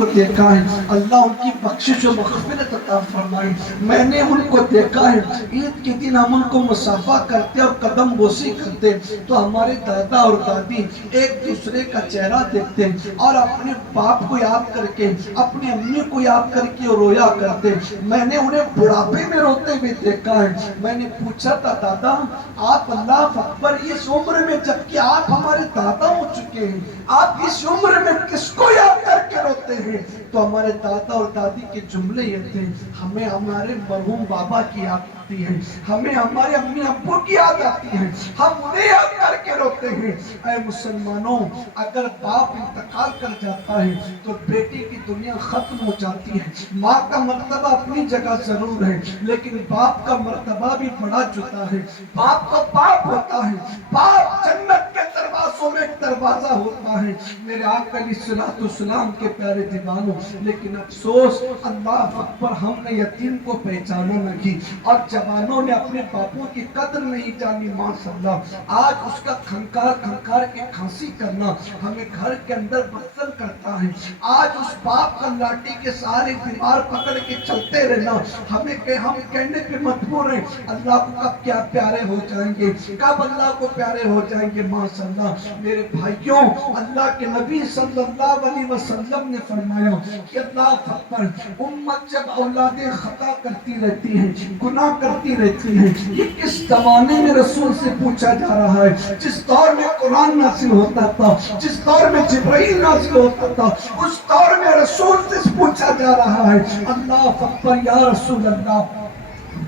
کو دیکھا ہے، اللہ ان کی بخشش و مغفرت عطا فرمائے۔ میں نے ان کو دیکھا ہے، عید کے دن ہم ان کو مصافحہ کرتے اور قدم بوسی کرتے تو ہمارے دادا اور دادی ایک دوسرے کا چہرہ دیکھتے اور اپنے باپ کو یاد کر کے، اپنی امی کو یاد کر کے رویا کرتے۔ میں نے انہیں بڑھاپے میں روتے ہوئے دیکھا ہے۔ میں نے پوچھا تھا دادا آپ اللہ اکبر اس عمر میں، جبکہ آپ ہمارے دادا ہو چکے ہیں، آپ اس عمر میں کس کو یاد کر کے روتے ہیں؟ تو ہمارے دادا اور دادی کے جملے یہ تھے، ہمیں ہمارے مرحوم بابا کی یاد آتی ہے، ہمیں ہمارے امی ابو کی یاد آتی ہے، ہم انہیں یاد کر کے روتے ہیں۔ اے مسلمانوں، اگر باپ انتقال کر جاتا ہے تو بیٹی کی دنیا ختم ہو جاتی ہے۔ ماں کا مرتبہ اپنی جگہ ضرور ہے، لیکن باپ کا مرتبہ بھی بڑا جدا ہے۔ باپ تو باپ ہوتا ہے، باپ جنت کے دروازوں میں ایک دروازہ ہوتا ہے۔ میرے آقا علیہ السلام کے پیارے دیوانوں، لیکن افسوس اللہ اکبر، ہم نے یتیم کو پہچانا نہیں اور جوانوں نے اپنے باپوں کی قدر نہیں جانی۔ ماشاءاللہ آج اس کا کھنکار کھنکار کے کھانسی کرنا ہمیں گھر کے اندر برتن کرتا ہے۔ آج اس باپ کا لاٹھی کے سارے بیمار پکڑ کے چلتے رہنا ہم کہنے پہ مجبور ہیں اللہ کو کب کیا پیارے ہو جائیں گے، کب اللہ کو پیارے ہو جائیں گے۔ ماشاءاللہ میرے بھائیوں، اللہ کے نبی صلی اللہ علیہ وسلم نے فرمایا کہ اللہ اکبر، امت جب اولادیں خطا کرتی رہتی ہیں، گناہ کرتی رہتی ہیں، یہ کس زمانے میں رسول سے پوچھا جا رہا ہے؟ جس دور میں قرآن نازل ہوتا تھا، جس دور میں جبرائیل نازل ہوتا تھا، اس دور میں رسول سے پوچھا جا رہا ہے اللہ اکبر یا رسول اللہ،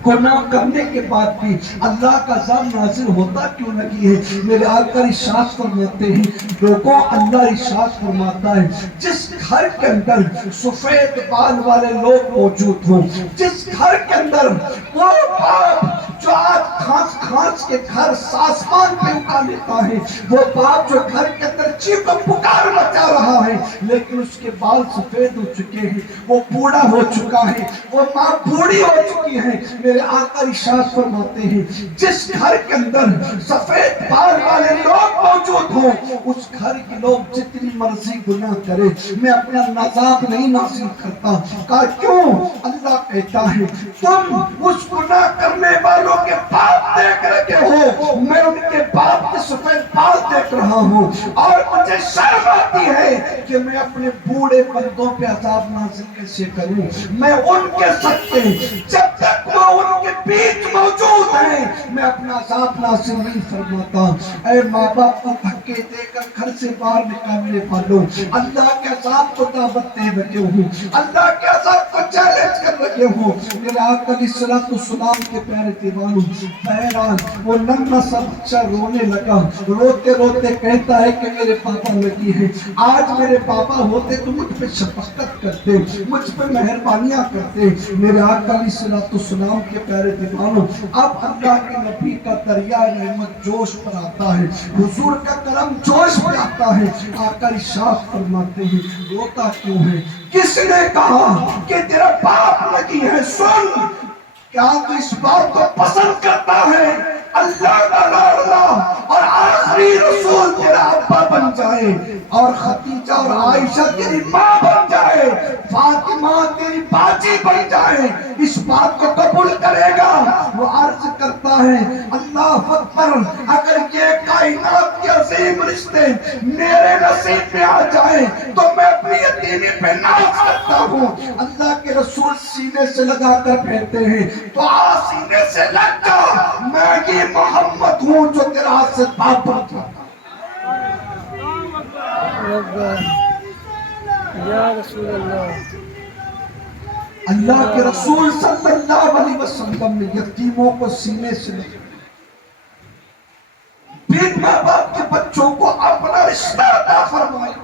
گناہ کرنے کے بعد بھی اللہ کا عذاب نازل ہوتا کیوں نہیں ہے؟ میرے آقا ارشاد فرماتے ہیں، لوگوں اللہ ارشاد فرماتا ہے جس گھر کے اندر سفید بال والے لوگ موجود ہوں، جس گھر کے اندر وہ باپ جو آج کھانس کھانس کے گھر ساسمان پہ اٹھا لیتا ہے، وہ باپ جو گھر کے اندر چیخ و پکار مچا رہا ہے لیکن اس کے بال سفید ہو چکے ہیں، وہ بوڑھا ہو چکا ہے، وہ ماں بوڑھی ہو چکی ہے۔ میرے آقا ارشاد فرماتے ہیں جس گھر کے اندر سفید بال والے لوگ موجود ہوں، اس گھر کے لوگ جتنی مرضی گناہ کرے میں اپنا عذاب نہیں نازل کرتا۔ کہا کیوں؟ اللہ کہتا ہے تم اس گناہ کرنے والوں کے باپ دیکھ رہے ہو، میں ان کے باپ کے سفید بال دیکھ رہا ہوں اور مجھے شرم آتی ہے کہ میں اپنے بوڑھے بندوں پہ عذاب نازل کیسے کروں۔ میں ان کے سکتے جب تک وہ ان کے بیچ موجود ہیں میں اپنا عذاب نازل نہیں فرماتا۔ اے ماں باپ کو دھکے دے کر گھر سے باہر نکالنے والوں، اللہ کے عذاب کو دعوت دے رہے ہوں، اللہ کے عذاب کو چیلنج کر رہے ہوں۔ میرے آقا علیہ السلام کے پیارے دیوانوں، بہرحال وہ ننھا سا بچہ رونے لگا، روتے روتے کہتا ہے کہ میرے پاپا لگی ہے، آج میرے پاپا ہوتے تو مجھ پہ شفقت کرتے، مجھ پہ مہربانیاں کرتے۔ میرے آقا علیہ السلام کے پیارے دیوانوں، اب اللہ کے نبی کا دریا رحمت جوش پر آتا ہے، حضور کا کرم جوش پر آتا ہے۔ آقا ارشاد فرماتے ہیں روتا کیوں ہے؟ کس نے کہا کہ تیرا باپ لگی ہے؟ سن، کیا تو اس بات کو پسند کرتا ہے اللہ کا لاڈلا اور آخری رسول تیرا ابا بن جائے اور خدیجہ اور عائشہ تیری ماں بن جائے، فاطمہ تیری باجی بن جائے؟ اس بات کو قبول کرے گا؟ وہ عرض کرتا ہے اللہ اکبر، اگر یہ کائنات کے عظیم رشتے میرے نصیب میں آ جائیں تو میں اپنی یتیمی پہ ناز کرتا ہوں۔ اللہ کے رسول سینے سے لگا کر کہتے ہیں تو آ سینے سے لگ جا، میں یہ محمد ہوں جو تیرا ہاتھ سے باپ بنتا۔ یا رسول اللہ، اللہ کے رسول صلی اللہ علیہ وسلم نے یتیموں کو سینے سے لگا، بن ماں باپ کے بچوں کو اپنا رشتہ عطا فرمایا۔